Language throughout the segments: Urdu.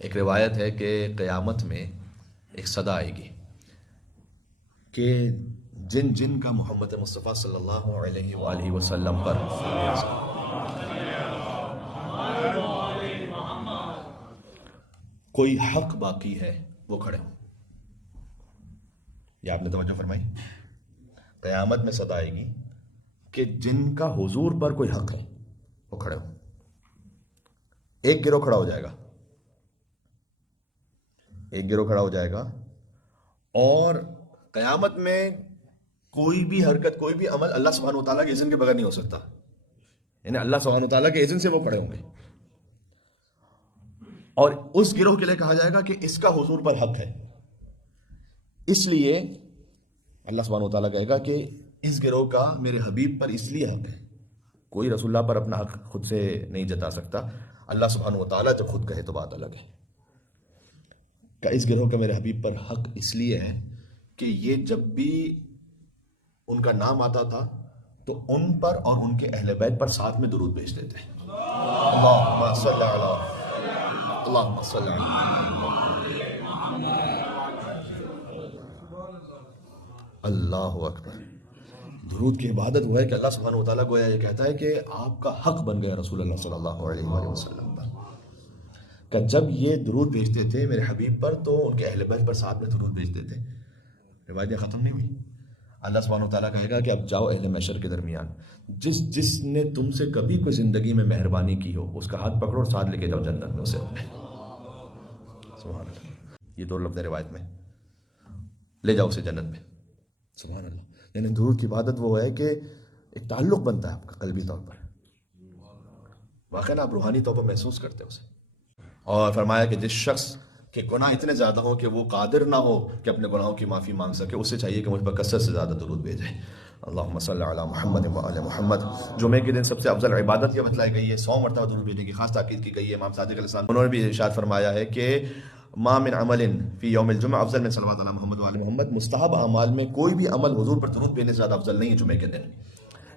ایک روایت ہے کہ قیامت میں ایک صدا آئے گی کہ جن جن کا محمد مصطفیٰ صلی اللہ علیہ وآلہ وسلم پر کوئی حق باقی ہے وہ کھڑے ہوں. یہ آپ نے توجہ فرمائی. قیامت میں صدا آئے گی کہ جن کا حضور پر کوئی حق ہے وہ کھڑے ہوں. ایک گروہ کھڑا ہو جائے گا، ایک گروہ کھڑا ہو جائے گا، اور قیامت میں کوئی بھی حرکت، کوئی بھی عمل اللہ سبحانہ و تعالیٰ کے اذن کے بغیر نہیں ہو سکتا. یعنی اللہ سبحانہ و تعالیٰ کے اذن سے وہ کھڑے ہوں گے، اور اس گروہ کے لیے کہا جائے گا کہ اس کا حضور پر حق ہے. اس لیے اللہ سبحانہ و تعالیٰ کہے گا کہ اس گروہ کا میرے حبیب پر اس لیے حق ہے. کوئی رسول اللہ پر اپنا حق خود سے نہیں جتا سکتا. اللہ سبحانہ و تعالیٰ جب خود کہے تو بات الگ ہے. کہ اس گروہ کا میرے حبیب پر حق اس لیے ہے کہ یہ جب بھی ان کا نام آتا تھا تو ان پر اور ان کے اہل بیت پر ساتھ میں درود بھیجتے تھے. اللہم صلی علی، اللہم صلی علی، اللہ اکبر. درود کی عبادت وہ ہے کہ اللہ سبحانہ و تعالیٰ گویا یہ کہتا ہے کہ آپ کا حق بن گیا رسول اللہ صلی اللہ علیہ وآلہ وسلم پر. کہ جب یہ درود بھیجتے تھے میرے حبیب پر تو ان کے اہل بیت پر ساتھ میں درود بھیجتے تھے. روایتیں ختم نہیں ہوئی. اللہ سبحانہ و تعالیٰ کہے گا کہ اب جاؤ اہل محشر کے درمیان، جس نے تم سے کبھی کوئی زندگی میں مہربانی کی ہو اس کا ہاتھ پکڑو اور ساتھ لے کے جاؤ جنت میں اسے. سبحان اللہ. یہ دو لفظ روایت میں، لے جاؤ اسے جنت میں. سبحان اللہ. یعنی درود کی عبادت وہ ہے کہ ایک تعلق بنتا ہے آپ کا قلبی طور پر، واقعی آپ روحانی طور پر محسوس کرتے ہیں اسے. اور فرمایا کہ جس شخص کے گناہ اتنے زیادہ ہوں کہ وہ قادر نہ ہو کہ اپنے گناہوں کی معافی مانگ سکے، اسے چاہیے کہ مجھ پر کثرت سے زیادہ درود بھیجے. اللہم صلی علی محمد وآل محمد. جمعے کے دن سب سے افضل عبادت یہ بتلائی گئی ہے، 100 مرتبہ درود بھیجنے کی خاص تاکید کی گئی ہے. امام صادق علیہ السلام انہوں نے بھی ارشاد فرمایا ہے کہ ما من عمل فی یوم الجمعہ افضل من صلوات علی محمد وآل محمد. مستحب اعمال میں کوئی بھی عمل حضور پر درود بھیجنے سے زیادہ افضل نہیں ہے جمعے کے دن.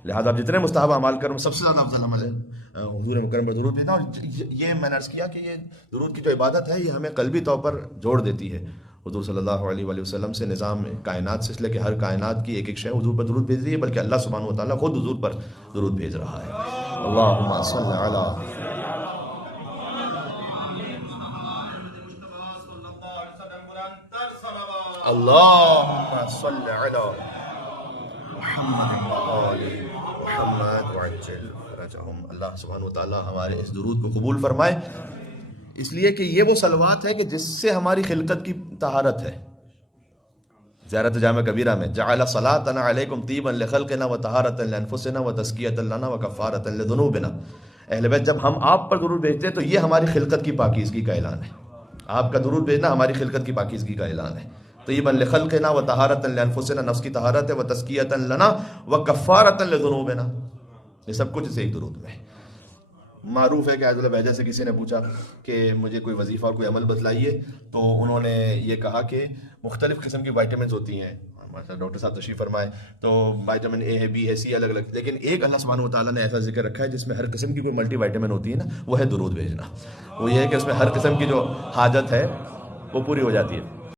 لہٰذا آپ جتنے مستحب اعمال کریں سب سے زیادہ افضل عمل ہے حضور مکرم پر درود بھیجنا. اور یہ میں نے عرض کیا کہ یہ درود کی جو عبادت ہے یہ ہمیں قلبی طور پر جوڑ دیتی ہے حضور صلی اللہ علیہ وآلہ وسلم سے، نظام کائنات سے، اس لیے کہ ہر کائنات کی ایک ایک شے حضور پر درود بھیج رہی ہے، بلکہ اللہ سبحانہ و تعالیٰ خود حضور پر درود بھیج رہا ہے. اللہم صلی علی، اللہم صلی علی محمد وآل محمد وعجل فرجہم. اللہ سبحانہ و تعالیٰ ہمارے اس درود کو قبول فرمائے، اس لیے کہ یہ وہ صلوات ہے کہ جس سے ہماری خلقت کی طہارت ہے. زیارت جامع کبیرہ میں جعل صلاتنا علیکم طیبا لخلقنا وطہارتا لانفسنا وتزکیۃ لنا وکفارۃ لذنوبنا. اہل بیت جب ہم آپ پر درود بھیجتے ہیں تو یہ ہماری خلقت کی پاکیزگی کا اعلان ہے. آپ کا درود بھیجنا ہماری خلقت کی پاکیزگی کا اعلان ہے. طیبا لخلقنا وطہارتا لانفسنا، نفس کی طہارت ہے، وتزکیۃ لنا وکفارۃ لذنوبنا. یہ سب کچھ اس ایک درود میں ہے. معروف ہے کہ عادل بہجہ سے کسی نے پوچھا کہ مجھے کوئی وظیفہ اور کوئی عمل بتلائیے، تو انہوں نے یہ کہا کہ مختلف قسم کی وائٹامنز ہوتی ہیں. ڈاکٹر صاحب تشریف فرمائے تو وائٹامن اے ہے، بی ہے، سی الگ الگ، لیکن ایک اللہ سبحانہ و تعالیٰ نے ایسا ذکر رکھا ہے جس میں ہر قسم کی کوئی ملٹی وائٹامن ہوتی ہے نا، وہ ہے درود بھیجنا. وہ یہ ہے کہ اس میں ہر قسم کی جو حاجت ہے وہ پوری ہو جاتی ہے.